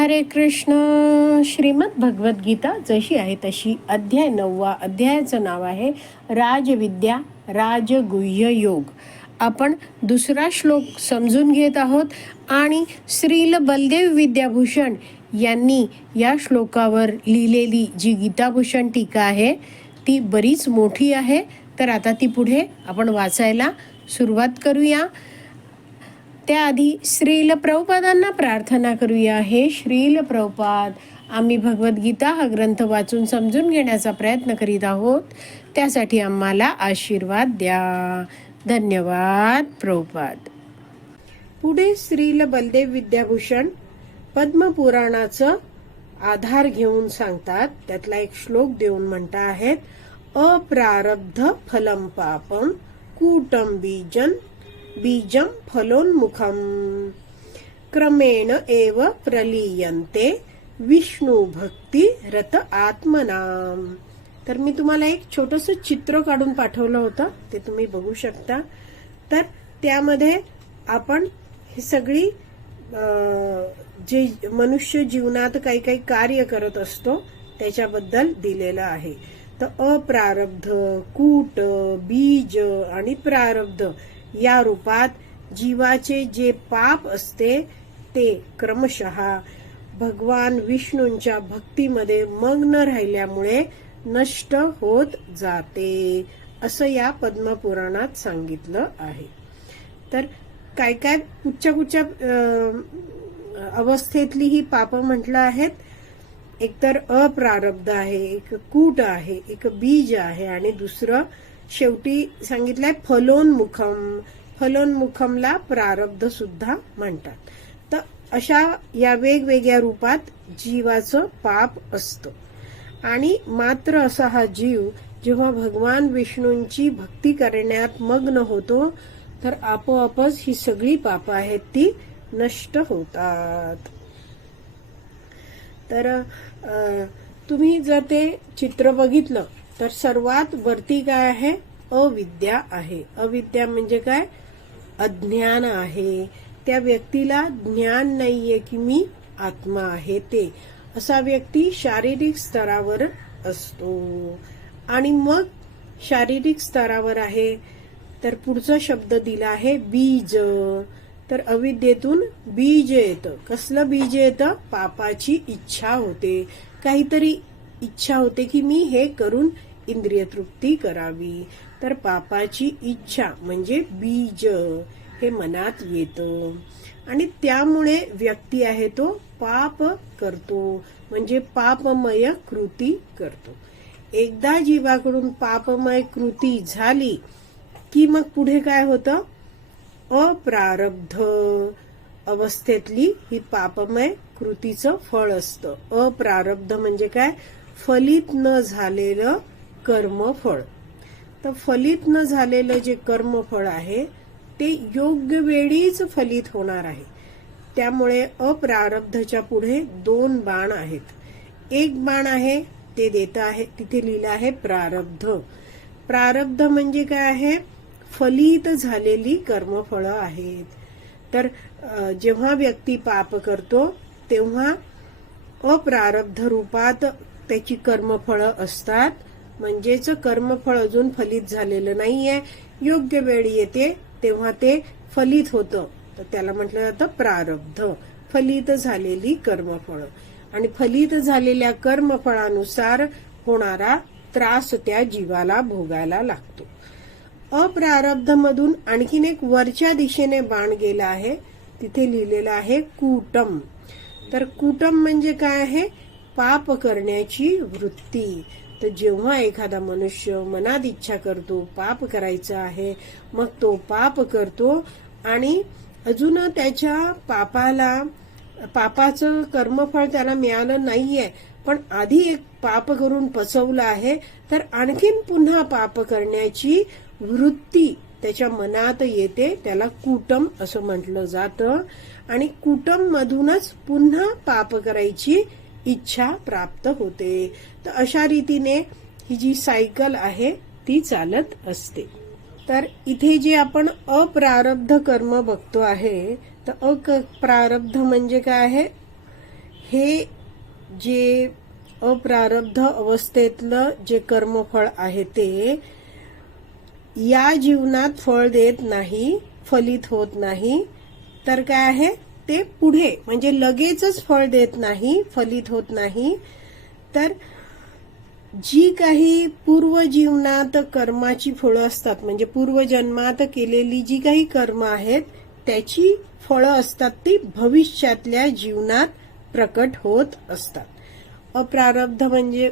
हरे कृष्ण. श्रीमद भगवद्गीता जशी आहे तशी अध्याय नववा अध्यायाचं नाव आहे राजविद्या राजगुह्य योग. आपण दुसरा श्लोक समजून घेत आहोत आणि श्रील बलदेव विद्याभूषण यांनी या श्लोकावर लिहिलेली जी गीताभूषण टीका आहे ती बरीच मोठी आहे. तर आता ती पुढे आपण वाचायला सुरुवात करूया. त्याआधी श्रील प्रभुपादांना प्रार्थना करूया. हे श्रील प्रभुपाद आम्ही भगवद्गीता हा ग्रंथ वाचून समजून घेण्याचा प्रयत्न करीत आहोत. त्यासाठी आम्हाला आशीर्वाद द्या. धन्यवाद प्रभुपाद. पुढे श्रील बलदेव विद्याभूषण पद्मपुराणाचं आधार घेऊन सांगतात. त्यातला एक श्लोक देऊन म्हणता आहेत अप्रारब्ध फलम पापम कूटम बीजन बीजं फलोन्मुखम्। क्रमेण एव प्रलीयन्ते विष्णू भक्ती रत आत्मनाम। तर मी तुम्हाला एक छोटस चित्र काढून पाठवलं होतं ते तुम्ही बघू शकता. तर त्यामध्ये आपण ही सगळी जे मनुष्य जीवनात काही काही कार्य करत असतो त्याच्याबद्दल दिलेलं आहे. तर अप्रारब्ध कूट बीज आणि प्रारब्ध या रूपात जीवाचे जे पाप असते ते क्रमशः भगवान विष्णूंच्या भक्तीमध्ये मग्न राहिल्यामुळे नष्ट होत जाते असं या पद्मपुराणात सांगितलं आहे. तर काय काय कुठच्या कुठच्या अवस्थेतली ही पाप म्हटलं आहेत? एकतर अप्रारब्ध आहे एक कूट आहे एक बीज आहे आणि दुसरं शेवटी सांगितलंय फलोन्मुखम. फलोन्मुखमला प्रारब्ध सुद्धा म्हणतात. तर अशा या वेगवेगळ्या रूपात जीवाचं पाप असतं. आणि मात्र असा हा जीव जेव्हा भगवान विष्णूंची भक्ती करण्यात मग्न होतो तर आपोआपच ही सगळी पाप आहेत ती नष्ट होतात. तर तुम्ही जर ते चित्र बघितलं तर सर्वात वरती काय आहे? अविद्या आहे. अविद्या म्हणजे काय? अज्ञान आहे. त्या व्यक्तीला ज्ञान नाहीये की मी आत्मा आहे ते. असा व्यक्ती शारीरिक स्तरावर असतो. आणि मग शारीरिक स्तरावर आहे. तर पुढचा शब्द दिला आहे बीज. तर अविद्येतून बीज येतं. कसलं बीज येतं? पापाची इच्छा होते. काहीतरी इच्छा होते की मी हे करून इंद्रिय तृप्ती करावी. तर पापाची इच्छा म्हणजे बीज हे मनात येतं. आणि त्यामुळे व्यक्ती आहे तो पाप करतो. म्हणजे पापमय कृती करतो. एकदा जीवाकडून पापमय कृती झाली की मग पुढे काय होतं? अप्रारब्ध. अवस्थेतली ही पापमय कृतीचं फळ असतं. अप्रारब्ध म्हणजे काय? फलित न झालेलं कर्मफळ. तर फलित न झालेलं जे कर्मफळ आहे ते योग्य वेळीच फलित होणार आहे. त्यामुळे अप्रारब्धच्या पुढे दोन बाण आहेत. एक बाण आहे ते देत आहे तिथे लिहिलं आहे प्रारब्ध. प्रारब्ध म्हणजे काय आहे? फलित झालेली कर्मफळं आहेत. तर जेव्हा व्यक्ती पाप करतो तेव्हा अप्रारब्ध रूपात त्याची कर्मफळं असतात. म्हणजेच कर्मफळ अजून फलित झालेलं नाहीये. योग्य वेळ येते तेव्हा ते फलित होतं. तर त्याला म्हटलं जातं प्रारब्ध. फलित झालेली कर्मफळ. आणि फलित झालेल्या कर्मफळानुसार होणारा त्रास त्या जीवाला भोगायला लागतो. अप्रारब्ध मधून आणखीन एक वरच्या दिशेने बाण गेला आहे. तिथे लिहिलेलं आहे कूटम. तर कूटम म्हणजे काय आहे? पाप करण्याची वृत्ती. तर जेव्हा एखादा मनुष्य मनात इच्छा करतो पाप करायचं आहे मग तो पाप करतो आणि अजून त्याच्या पापाला पापाचं कर्मफळ त्याला मिळालं नाहीये पण आधी एक पाप करून पचवलं आहे तर आणखीन पुन्हा पाप करण्याची वृत्ती त्याच्या मनात येते त्याला कुटम असं म्हटलं जातं. आणि कुटम मधूनच पुन्हा पाप करायची इच्छा प्राप्त होते. तर अशा रीतीने ही जी सायकल आहे ती चालत असते. तर इथे जे आपण अप्रारब्ध कर्म बघतो आहे तर अप्रारब्ध म्हणजे काय आहे? हे जे अप्रारब्ध अवस्थेतलं जे कर्मफळ आहे ते या जीवनात फळ देत नाही फलित होत नाही. तर काय आहे? ते पुढे म्हणजे लगेचच फळ देत नाही फलित होत नाही. तर जी काही पूर्व जीवनात कर्माची फळं असतात म्हणजे पूर्वजन्मात केलेली जी काही कर्म आहेत त्याची फळं असतात ती भविष्यातल्या जीवनात प्रकट होत असतात. अप्रारब्ध म्हणजे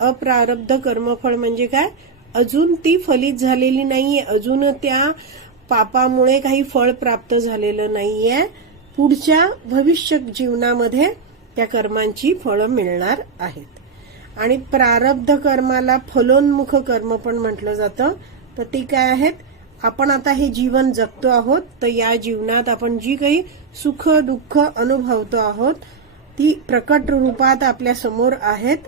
अप्रारब्ध कर्मफळ म्हणजे काय? अजून ती फलित झालेली नाहीये अजून त्या पापामुळे काही फळ प्राप्त झालेलं नाहीये. पुढच्या भविष्य जीवनामध्ये त्या कर्मांची फळं मिळणार आहेत. आणि प्रारब्ध कर्माला फलोन्मुख कर्म पण म्हटलं जातं. तर ते काय आहेत? आपण आता हे जीवन जगतो आहोत तर या जीवनात आपण जी काही सुख दुःख अनुभवतो आहोत ती प्रकट रूपात आपल्यासमोर आहेत.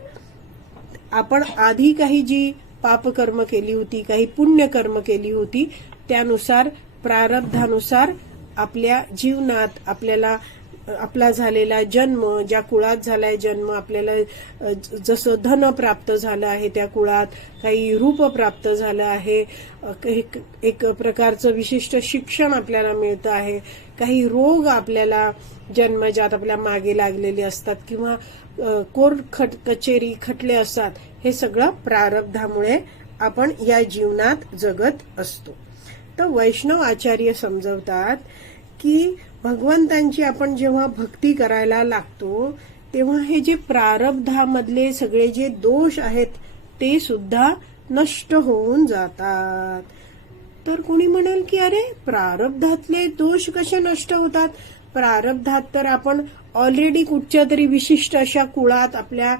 आपण आधी काही जी पापकर्म केली होती काही पुण्यकर्म केली होती त्यानुसार प्रारब्धानुसार आपल्या जीवनात आपल्याला आपला झालेला जन्म ज्या कुळात झालाय जन्म आपल्याला जसं धन प्राप्त झालं आहे त्या कुळात काही रूप प्राप्त झालं आहे एक एक प्रकारचं विशिष्ट शिक्षण आपल्याला मिळतं आहे. काही रोग आपल्याला जन्मजात आपल्या मागे लागलेले असतात किंवा कोर्ट खट कचेरी खटले असतात हे सगळं प्रारब्धामुळे आपण या जीवनात जगत असतो. तर वैष्णव आचार्य समजवतात की भगवंतांची आपण जेव्हा भक्ती करायला लागतो तेव्हा हे जे प्रारब्धामधले सगळे जे दोष आहेत ते सुद्धा नष्ट होऊन जातात. तर कोणी म्हणाल की अरे प्रारब्धातले दोष कसे नष्ट होतात? प्रारब्धात तर आपण ऑलरेडी कुठच्या तरी विशिष्ट अशा कुळात आपल्या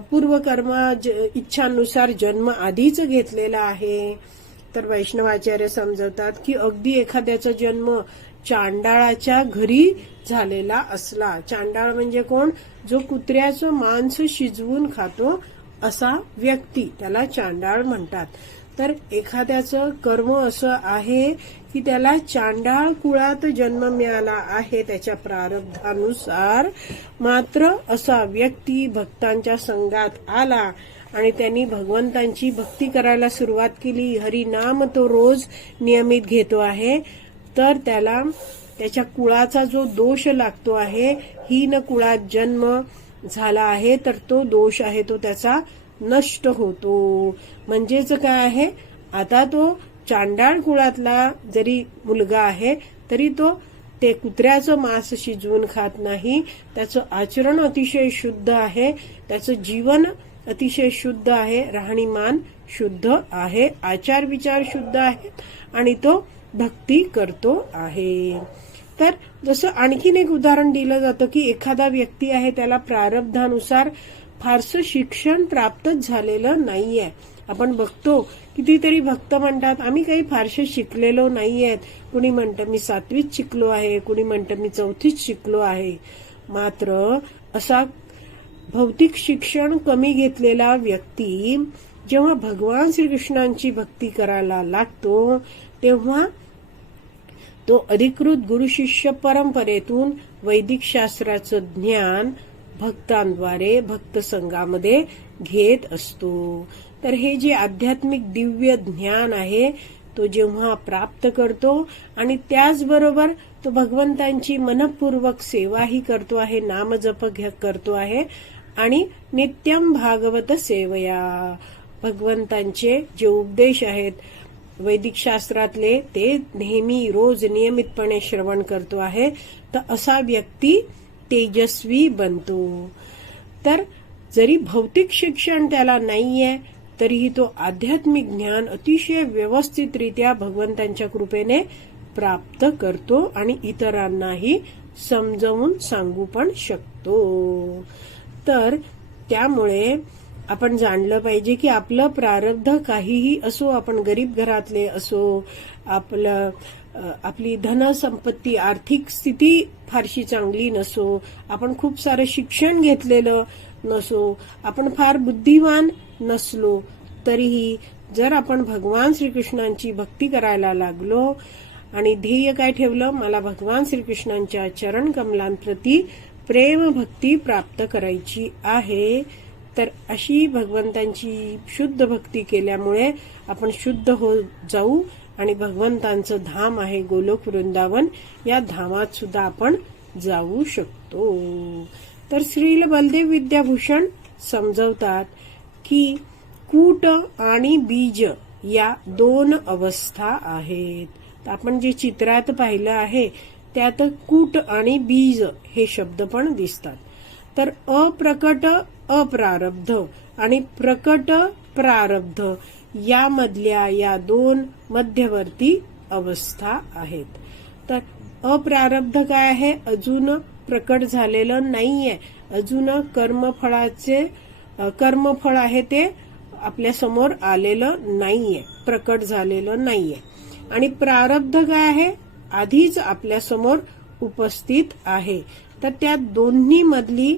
पूर्वकर्म ज- इच्छानुसार जन्म आधीच घेतलेला आहे. तर वैष्णवाचार्य समजवतात की अगदी एखाद्याचा जन्म चांडाळाच्या घरी झालेला असला. चांडाळ म्हणजे कोण? जो कुत्र्याचं मांस शिजवून खातो असा व्यक्ती. त्याला चांडाळ म्हणतात. तर एखाद्याचं कर्म असं आहे की त्याला चांडाळ कुळात जन्म मिळाला आहे त्याच्या प्रारब्धानुसार मात्र असा व्यक्ती भक्तांच्या संघात आला. आणि त्यांनी भगवंतांची भक्ती करायला सुरुवात केली. हरिनाम तो रोज नियमित घेतो आहे. तर त्याला त्याच्या कुळाचा जो दोष लागतो आहे हीन कुळात जन्म झाला आहे तर तो दोष आहे तो त्याचा नष्ट होतो. म्हणजेच काय आहे? आता तो चांडाळ कुळातला जरी मुलगा आहे तरी तो ते कुत्र्याचं मांस शिजवून खात नाही. त्याचं आचरण अतिशय शुद्ध आहे. त्याचं जीवन अतिशय शुद्ध आहे राहणीमान शुद्ध आहे आचार विचार शुद्ध आहे आणि तो भक्ती करतो आहे. तर जसं आणखीन एक उदाहरण दिलं जातं की एखादा व्यक्ती आहे त्याला प्रारब्धानुसार फारसं शिक्षण प्राप्तच झालेलं नाहीये. आपण बघतो कितीतरी भक्त म्हणतात आम्ही काही फारसे शिकलेलो नाहीयेत. कुणी म्हणतं मी सातवीत शिकलो आहे. कुणी म्हणतं मी चौथीत शिकलो आहे. मात्र असा भौतिक शिक्षण कमी घेतलेला व्यक्ती जेव्हा भगवान श्रीकृष्णांची भक्ती करायला लागतो तेव्हा तो अधिकृत गुरु शिष्य परंपरेतून वैदिक शास्त्राचं ज्ञान भक्तांद्वारे भक्त संघामध्ये घेत असतो. तर हे जे आध्यात्मिक दिव्य ज्ञान आहे तो जेव्हा प्राप्त करतो आणि त्याचबरोबर तो भगवंतांची मनपूर्वक सेवाही करतो आहे नामजप करतो आहे आणि नित्यम भागवत सेवया. भगवंतांचे जे उपदेश आहेत वैदिक शास्त्रातले ते नेहमी रोज नियमितपणे श्रवण करतो आहे तर असा व्यक्ती तेजस्वी बनतो. तर जरी भौतिक शिक्षण त्याला नाहीये तरीही तो आध्यात्मिक ज्ञान अतिशय व्यवस्थितरित्या भगवंतांच्या कृपेने प्राप्त करतो आणि इतरांनाही समजावून सांगू पण शकतो. तर त्यामुळे आपण जाणलं पाहिजे की आपलं प्रारब्ध काहीही असो आपण गरीब घरातले असो आपलं आपली धनसंपत्ती आर्थिक स्थिती फारशी चांगली नसो आपण खूप सारं शिक्षण घेतलेलं नसो आपण फार बुद्धिवान नसलो तरीही जर आपण भगवान श्रीकृष्णांची भक्ती करायला लागलो आणि ध्येय काय ठेवलं? मला भगवान श्रीकृष्णांच्या चरण कमलांप्रती प्रेम भक्ती प्राप्त करायची आहे तर अशी भगवंतांची शुद्ध भक्ती केल्यामुळे आपण शुद्ध हो जाऊ आणि भगवंतांचं धाम आहे गोलोक वृंदावन. या धामात सुद्धा आपण जाऊ शकतो. तर श्रील बलदेव विद्याभूषण समजवतात की कूट आणि बीज या दोन अवस्था आहेत. आपण जे चित्रात पाहिलं आहे त्यात कूट आणि बीज हे शब्द पण दिसतात. तर अप्रकट अप्रारब्ध आणि प्रकट प्रारब्ध यामधल्या या दोन मध्यवर्ती अवस्था आहेत. तर अप्रारब्ध काय आहे? अजून प्रकट झालेलं नाहीये. अजून कर्मफळाचे कर्मफळ आहे ते आपल्यासमोर आलेलं नाहीये. प्रकट झालेलं नाहीये. आणि प्रारब्ध काय आहे? आधीच आपल्यासमोर उपस्थित आहे. तर त्या दोन्ही मधली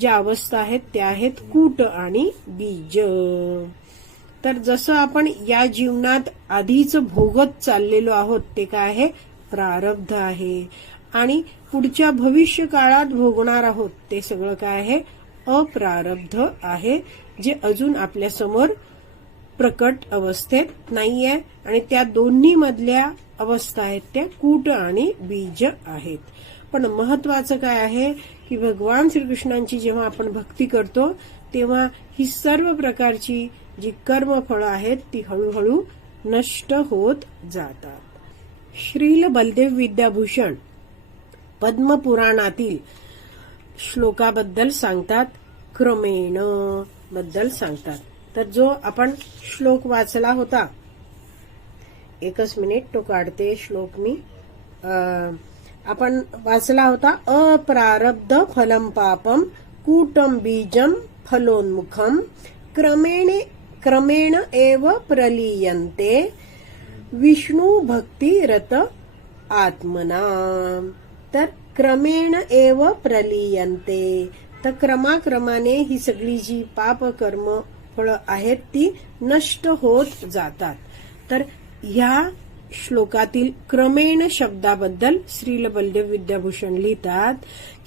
ज्या अवस्था आहेत त्या आहेत कूट आणि बीज. तर जसं आपण या जीवनात आधीच भोगत चाललेलो आहोत ते काय आहे? प्रारब्ध आहे. आणि पुढच्या भविष्य काळात भोगणार आहोत ते सगळं काय आहे? अप्रारब्ध आहे जे अजून आपल्यासमोर समोर प्रकट अवस्थेत नाहीये आणि त्या दोन्ही मधल्या अवस्था आहेत त्या कूट आणि बीज आहेत. पण महत्वाचं काय आहे की भगवान श्रीकृष्णांची जेव्हा आपण भक्ती करतो तेव्हा ही सर्व प्रकारची जी कर्मफळं आहेत ती हळूहळू नष्ट होत जातात. श्रील बलदेव विद्याभूषण पद्मपुराणातील श्लोकाबद्दल सांगतात क्रमेणबद्दल सांगतात. तर जो आपण श्लोक वाचला होता एकच मिनिट तो काढते श्लोक मी. आपण वाचला होता अप्रारब्ध फलम पापम कूटम बीजम फलोन्मुखम क्रमेण क्रमेण एव प्रलीयन्ते विष्णू भक्ती रत आत्मना. तर क्रमेण एव प्रलीयन्ते. तर क्रमाक्रमाने ही सगळी जी पाप कर्म फळं आहेत ती नष्ट होत जातात. तर ह्या श्लोकातील क्रमेण शब्दाबद्दल श्रील बलदेव विद्याभूषण लिहितात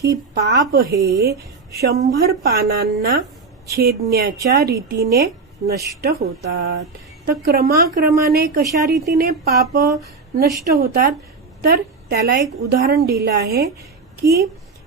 की पाप हे शंभर पानांना छेदण्याच्या रीतीने नष्ट होतात. तर क्रमाक्रमाने कशा रीतीने पाप नष्ट होतात? तर त्याला एक उदाहरण दिलं आहे की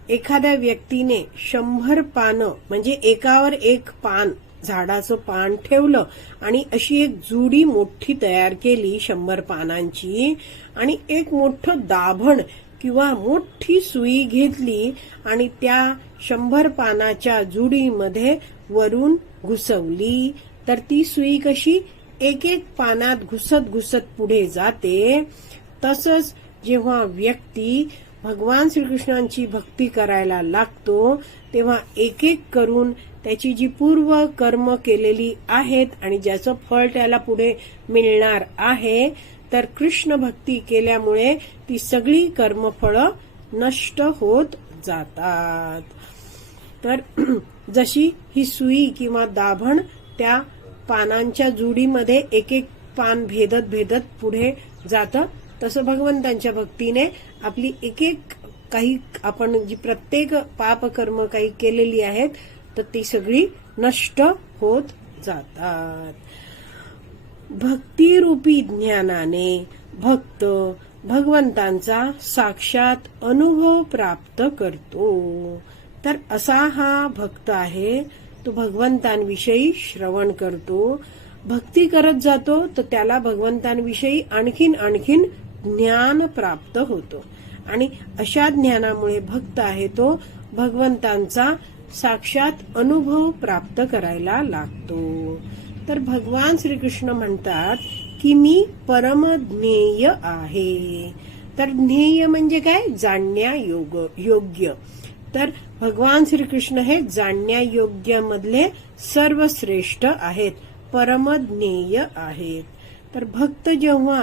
एखाद्या व्यक्तीने शंभर पानं म्हणजे एकावर एक पान झाडाचं पान ठेवलं आणि अशी एक जुडी मोठी तयार केली शंभर पानांची. आणि एक मोठं दाभण किंवा मोठी सुई घेतली आणि त्या शंभर पानाच्या जुडीमध्ये वरून घुसवली. तर ती सुई कशी एक एक पानात घुसत घुसत पुढे जाते. तसंच जेव्हा व्यक्ती भगवान श्रीकृष्णांची भक्ती करायला लागतो तेव्हा एक एक करून त्याची जी पूर्व कर्म केलेली आहेत आणि ज्याचं फळ त्याला पुढे मिळणार आहे तर कृष्ण भक्ती केल्यामुळे ती सगळी कर्मफळं नष्ट होत जातात. तर जशी ही सुई किंवा दाभण त्या पानांच्या जुडीमध्ये एक एक पान भेदत भेदत पुढे जातं तसं भगवंतांच्या भक्तीने आपली एक एक काही आपण जी प्रत्येक पापकर्म काही केलेली आहेत तर ती सगळी नष्ट होत जातात. भक्तिरूपी ज्ञानाने भक्त भगवंतांचा साक्षात अनुभव प्राप्त करतो. तर असा हा भक्त आहे तो भगवंतांविषयी श्रवण करतो. भक्ती करत जातो तर त्याला भगवंतांविषयी आणखीन आणखीन ज्ञान प्राप्त होतो. आणि अशा ज्ञानामुळे भक्त आहे तो भगवंतांचा साक्षात अनुभव प्राप्त करायला लागतो. तर भगवान श्रीकृष्ण म्हणतात की मी परमज्ञेय आहे. तर ज्ञेय म्हणजे काय? जाणण्या योग योग्य. तर भगवान श्रीकृष्ण हे जाणण्या योग्य मधले सर्वश्रेष्ठ आहेत परमज्ञेय आहेत. तर भक्त जेव्हा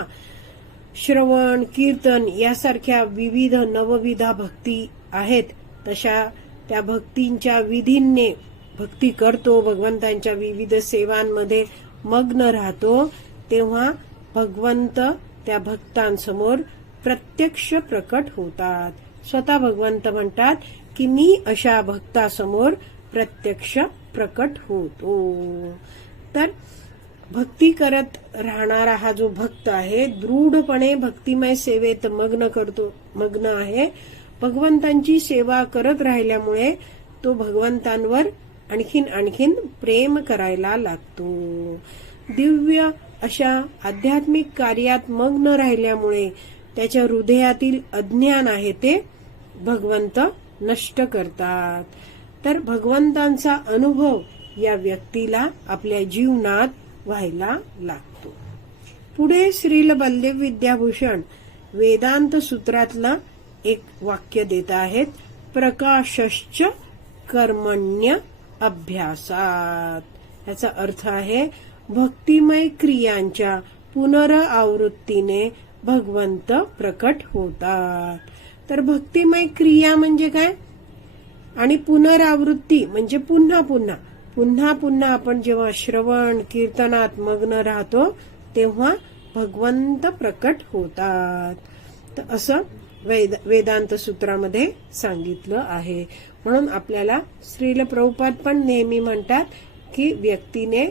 श्रवण कीर्तन यासारख्या विविध नवविधा भक्ती आहेत तशा त्या भक्तींच्या विधींनी भक्ती करतो भगवंतांच्या विविध सेवांमध्ये मग्न राहतो तेव्हा भगवंत त्या भक्तांसमोर प्रत्यक्ष प्रकट होतात. स्वतः भगवंत म्हणतात की मी अशा भक्तासमोर प्रत्यक्ष प्रकट होतो. तर भक्ती करत राहणारा हा जो भक्त आहे दृढपणे भक्तिमय सेवेत मग्न करतो मग्न आहे. भगवंतांची सेवा करत राहिल्यामुळे तो भगवंतांवर आणखीन आणखीन प्रेम करायला लागतो. दिव्य अशा आध्यात्मिक कार्यात मग्न राहिल्यामुळे त्याच्या हृदयातील अज्ञान आहे ते भगवंत नष्ट करतात. तर भगवंतांचा अनुभव या व्यक्तीला आपल्या जीवनात व्हायला लागतो. पुढे श्रील बलदेव विद्याभूषण वेदांत सूत्रातला एक वाक्य देत आहेत प्रकाशश्च कर्मण्य अभ्यासात. याचा अर्थ आहे भक्तिमय क्रियांच्या पुनरावृत्तीने भगवंत प्रकट होतात. तर भक्तिमय क्रिया म्हणजे काय? आणि पुनरावृत्ती म्हणजे पुन्हा पुन्हा. पुन्हा पुन्हा आपण जेव्हा श्रवण कीर्तनात मग्न राहतो तेव्हा भगवंत प्रकट होतात. तर असं वेद वेदांत सूत्रामध्ये सांगितलं आहे. म्हणून आपल्याला श्रील प्रभुपाद पण नेहमी म्हणतात की व्यक्तीने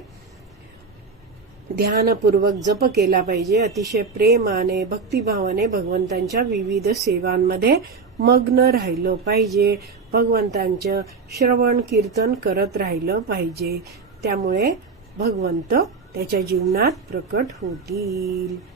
ध्यानपूर्वक जप केला पाहिजे. अतिशय प्रेमाने भक्तिभावाने भगवंतांच्या विविध सेवांमध्ये मग्न राहिलं पाहिजे. भगवंतांचं श्रवण कीर्तन करत राहिलं पाहिजे. त्यामुळे भगवंत त्याच्या जीवनात प्रकट होतील.